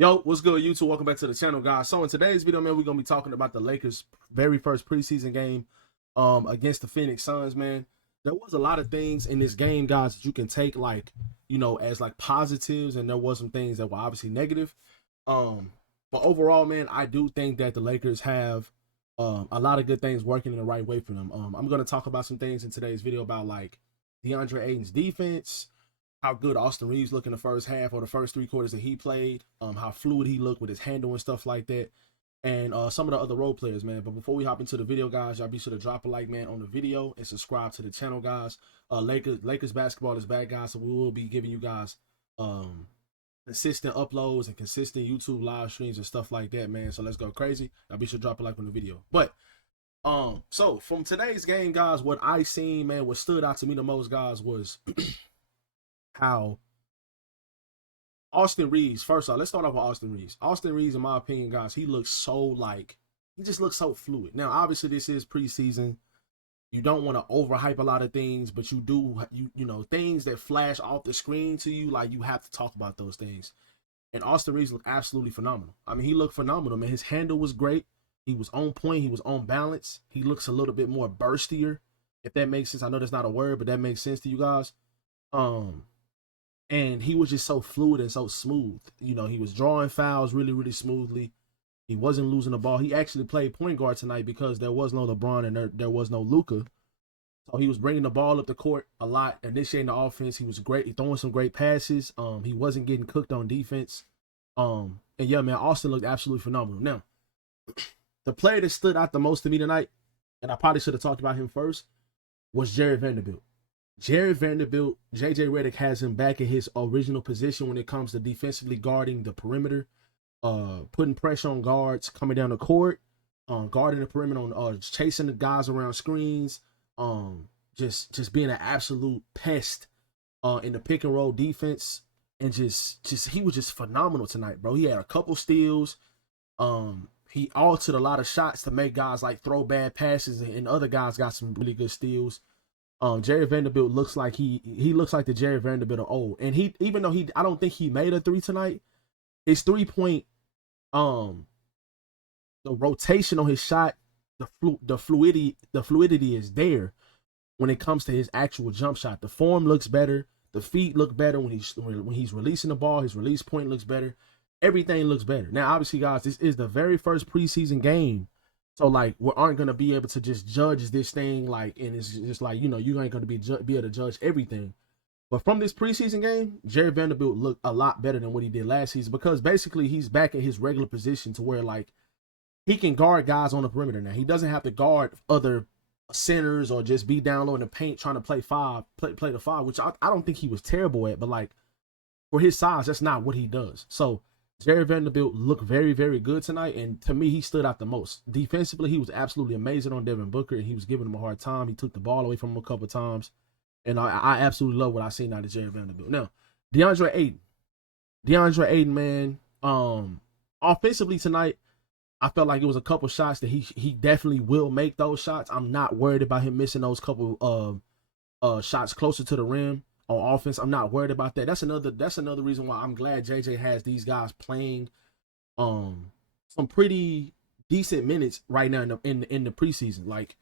Yo, what's good, YouTube? Welcome back to the channel, guys. So in today's video, man, we're gonna be talking about the Lakers' very first preseason game against the Phoenix Suns, man. There was a lot of things in this game, guys, that you can take as like positives, and there was some things that were obviously negative. But overall, man, I do think that the Lakers have a lot of good things working in the right way for them. I'm gonna talk about some things in today's video about like DeAndre Ayton's defense, how good Austin Reeves looked in the first half or the first three quarters that he played, how fluid he looked with his handle and stuff like that, and some of the other role players, man. But before we hop into the video, guys, y'all be sure to drop a like, man, on the video and subscribe to the channel, guys. Lakers basketball is back, guys, so we will be giving you guys consistent uploads and consistent YouTube live streams and stuff like that, man. So let's go crazy. Y'all be sure to drop a like on the video. But so from today's game, guys, what I seen, man, what stood out to me the most, guys, was how Austin Reeves, first off, let's start off with Austin Reeves. Austin Reeves, in my opinion, guys, he just looks so fluid. Now, obviously, this is preseason. You don't want to overhype a lot of things, but you know, things that flash off the screen to you, like, you have to talk about those things. And Austin Reeves looked absolutely phenomenal. I mean, he looked phenomenal, man. His handle was great. He was on point. He was on balance. He looks a little bit more burstier, if that makes sense. I know that's not a word, but that makes sense to you guys. And he was just so fluid and so smooth. You know, he was drawing fouls really, really smoothly. He wasn't losing the ball. He actually played point guard tonight because there was no LeBron and there was no Luka. So he was bringing the ball up the court a lot, initiating the offense. He was great. He throwing some great passes. He wasn't getting cooked on defense. And yeah, man, Austin looked absolutely phenomenal. Now, the player that stood out the most to me tonight, and I probably should have talked about him first, was Jared Vanderbilt. Jared Vanderbilt, JJ Redick has him back in his original position when it comes to defensively guarding the perimeter, putting pressure on guards coming down the court, guarding the perimeter, on chasing the guys around screens, just being an absolute pest in the pick and roll defense, and just he was just phenomenal tonight, bro. He had a couple steals. He altered a lot of shots to make guys like throw bad passes, and other guys got some really good steals. Jared Vanderbilt looks like he looks like the Jared Vanderbilt of old. And even though I don't think he made a three tonight, his 3-point, the rotation on his shot, the fluidity is there when it comes to his actual jump shot. The form looks better, the feet look better when he's releasing the ball. His release point looks better. Everything looks better. Now, obviously, guys, this is the very first preseason game. So, like, we aren't going to be able to just judge this thing, like, and it's just like, you know, you ain't going to be able to judge everything. But from this preseason game, Jared Vanderbilt looked a lot better than what he did last season, because basically he's back in his regular position to where, like, he can guard guys on the perimeter now. He doesn't have to guard other centers or just be down low in the paint trying to play the five, which I don't think he was terrible at, but, like, for his size, that's not what he does. So, Jared Vanderbilt looked very, very good tonight, and to me, he stood out the most. Defensively, he was absolutely amazing on Devin Booker, and he was giving him a hard time. He took the ball away from him a couple of times, and I absolutely love what I seen out of Jared Vanderbilt. Now, DeAndre Ayton, man, offensively tonight, I felt like it was a couple shots that he definitely will make those shots. I'm not worried about him missing those couple shots closer to the rim. On offense, I'm not worried about that. That's another reason why I'm glad JJ has these guys playing some pretty decent minutes right now in the preseason. Like,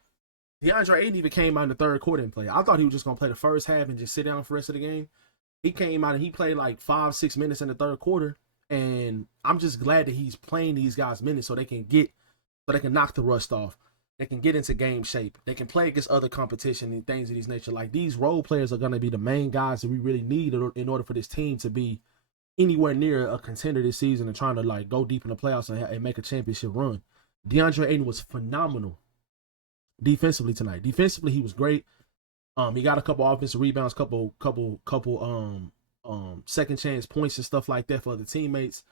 DeAndre Ayton even came out in the third quarter and played. I thought he was just gonna play the first half and just sit down for the rest of the game. He came out and he played like 5-6 minutes in the third quarter, and I'm just glad that he's playing these guys minutes so they can knock the rust off. They can get into game shape. They can play against other competition and things of these nature. Like, these role players are going to be the main guys that we really need in order for this team to be anywhere near a contender this season and trying to, like, go deep in the playoffs and make a championship run. DeAndre Ayton was phenomenal defensively tonight. Defensively, he was great. He got a couple offensive rebounds, couple second chance points and stuff like that for the teammates.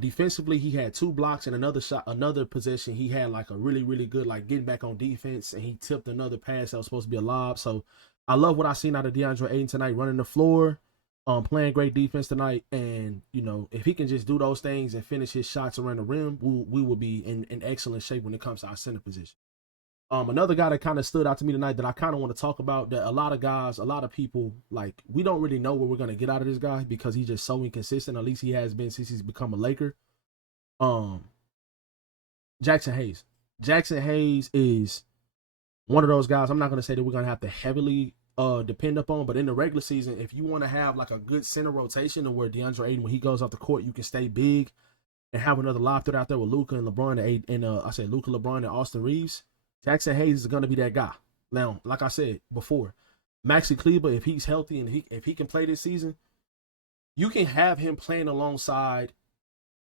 Defensively, he had 2 blocks and another possession. He had like a really, really good, like, getting back on defense, and he tipped another pass that was supposed to be a lob. So I love what I seen out of DeAndre Ayton tonight, running the floor, playing great defense tonight. And, you know, if he can just do those things and finish his shots around the rim, we will be in excellent shape when it comes to our center position. Another guy that kind of stood out to me tonight that I kind of want to talk about, that a lot of guys, a lot of people, like, we don't really know what we're gonna get out of this guy because he's just so inconsistent. At least he has been since he's become a Laker. Um, Jackson Hayes. Jackson Hayes is one of those guys. I'm not gonna say that we're gonna have to heavily depend upon, but in the regular season, if you want to have like a good center rotation and where DeAndre Ayton, when he goes off the court, you can stay big and have another live threat out there with Luka and LeBron and I said Luka, LeBron, and Austin Reeves. Jackson Hayes is going to be that guy. Now, like I said before, Maxi Kleber, if he's healthy and if he can play this season, you can have him playing alongside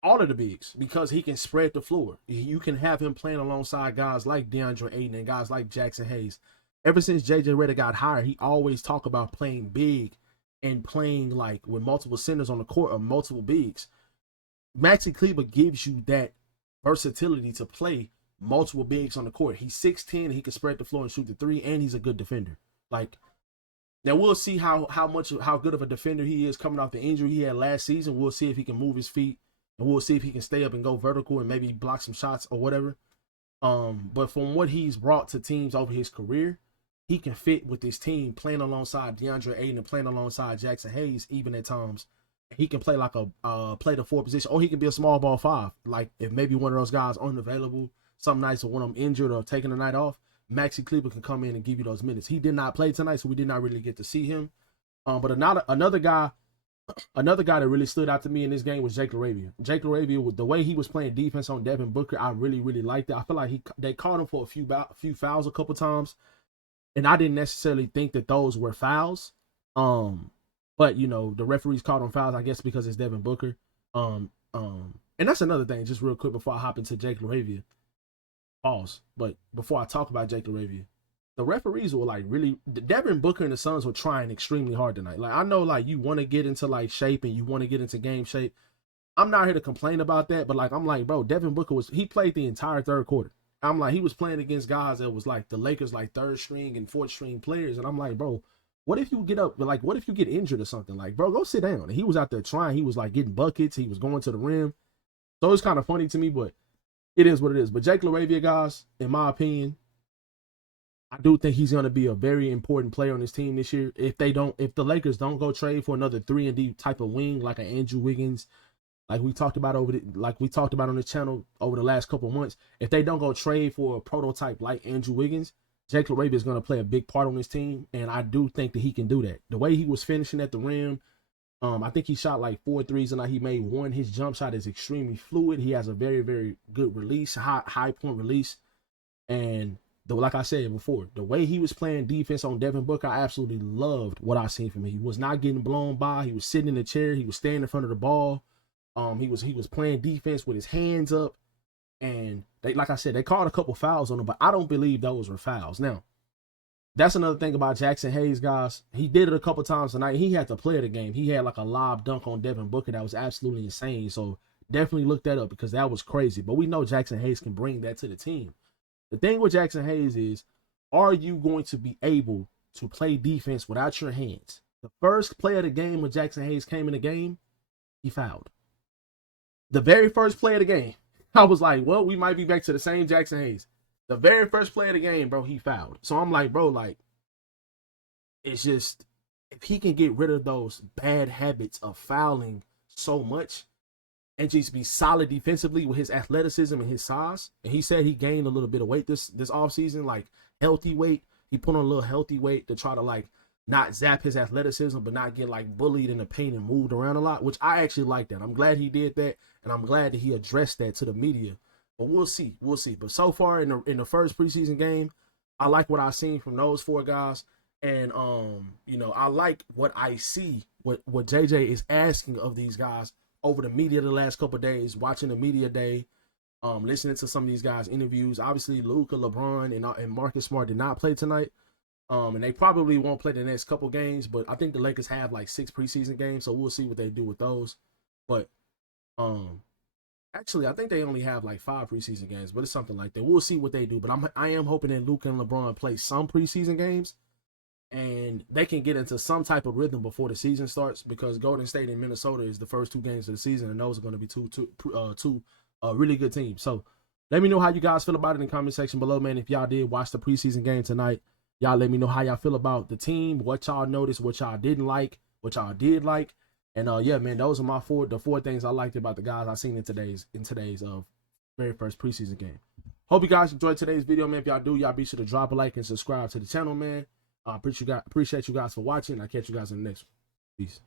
all of the bigs because he can spread the floor. You can have him playing alongside guys like DeAndre Ayton and guys like Jackson Hayes. Ever since JJ Redick got hired, he always talked about playing big and playing like with multiple centers on the court or multiple bigs. Maxi Kleber gives you that versatility to play multiple bigs on the court. He's 6'10", he can spread the floor and shoot the three, and he's a good defender. Like, now we'll see how good of a defender he is coming off the injury he had last season. We'll see if he can move his feet, and we'll see if he can stay up and go vertical and maybe block some shots or whatever. But from what he's brought to teams over his career, he can fit with this team playing alongside DeAndre Ayton and playing alongside Jackson Hayes even at times. He can play like a play the 4 position, or he can be a small ball 5. Like if maybe one of those guys aren't available some nights or when I'm injured or taking the night off, Maxi Kleber can come in and give you those minutes. He did not play tonight, so we did not really get to see him. But another guy that really stood out to me in this game was Jake LaRavia. Jake LaRavia, with the way he was playing defense on Devin Booker, I really, really liked it. I feel like they caught him for a few fouls a couple times, and I didn't necessarily think that those were fouls. But you know, the referees called on fouls, I guess, because it's Devin Booker. And that's another thing, just real quick before I hop into Jake LaRavia. Pause. But before I talk about Jake LaRavia, the referees were like really, Devin Booker and the Suns were trying extremely hard tonight. Like, I know like you want to get into like shape and you want to get into game shape. I'm not here to complain about that, but like, I'm like, bro, Devin Booker he played the entire third quarter. I'm like, he was playing against guys that was like the Lakers, like 3rd string and 4th string players. And I'm like, bro, what if you get up, like, what if you get injured or something? Like, bro, go sit down. And he was out there trying. He was like getting buckets. He was going to the rim. So it's kind of funny to me, but it is what it is. But Jake LaRavia, guys, in my opinion, I do think he's going to be a very important player on this team this year. If the Lakers don't go trade for another 3-and-D type of wing, like an Andrew Wiggins, like we talked about on the channel over the last couple of months, if they don't go trade for a prototype like Andrew Wiggins, Jake LaRavia is going to play a big part on this team, and I do think that he can do that. The way he was finishing at the rim, I think he shot like 4 threes and he made 1. His jump shot is extremely fluid. He has a very, very good release, high point release. And like I said before, the way he was playing defense on Devin Booker, I absolutely loved what I seen from him. He was not getting blown by. He was sitting in the chair. He was staying in front of the ball. He was playing defense with his hands up. And like I said, they called a couple fouls on him, but I don't believe those were fouls. Now, that's another thing about Jackson Hayes, guys. He did it a couple times tonight. He had to play the game. He had like a lob dunk on Devin Booker that was absolutely insane. So definitely look that up because that was crazy. But we know Jackson Hayes can bring that to the team. The thing with Jackson Hayes is, are you going to be able to play defense without your hands? The first play of the game when Jackson Hayes came in the game, he fouled. The very first play of the game, I was like, well, we might be back to the same Jackson Hayes. The very first play of the game, bro, he fouled. So I'm like, bro, like, it's just, if he can get rid of those bad habits of fouling so much and just be solid defensively with his athleticism and his size. And he said he gained a little bit of weight this offseason, like healthy weight. He put on a little healthy weight to try to like not zap his athleticism, but not get like bullied in the paint and moved around a lot, which I actually like that. I'm glad he did that, and I'm glad that he addressed that to the media. But we'll see. But so far in the first preseason game, I like what I've seen from those 4 guys. And I like what I see, what JJ is asking of these guys over the media the last couple of days, watching the media day, listening to some of these guys' interviews. Obviously, Luka, LeBron, and Marcus Smart did not play tonight. And they probably won't play the next couple games, but I think the Lakers have like 6 preseason games, so we'll see what they do with those. But actually, I think they only have like 5 preseason games, but it's something like that. We'll see what they do. But I am hoping that Luka and LeBron play some preseason games, and they can get into some type of rhythm before the season starts, because Golden State and Minnesota is the first 2 games of the season, and those are going to be two really good teams. So Let me know how you guys feel about it in the comment section below, man. If y'all did watch the preseason game tonight, y'all let me know how y'all feel about the team, what y'all noticed, what y'all didn't like, what y'all did like. And yeah, man, those are the four things I liked about the guys I seen in today's very first preseason game. Hope you guys enjoyed today's video, man. If y'all do, y'all be sure to drop a like and subscribe to the channel, man. I appreciate you guys for watching. I'll catch you guys in the next one. Peace.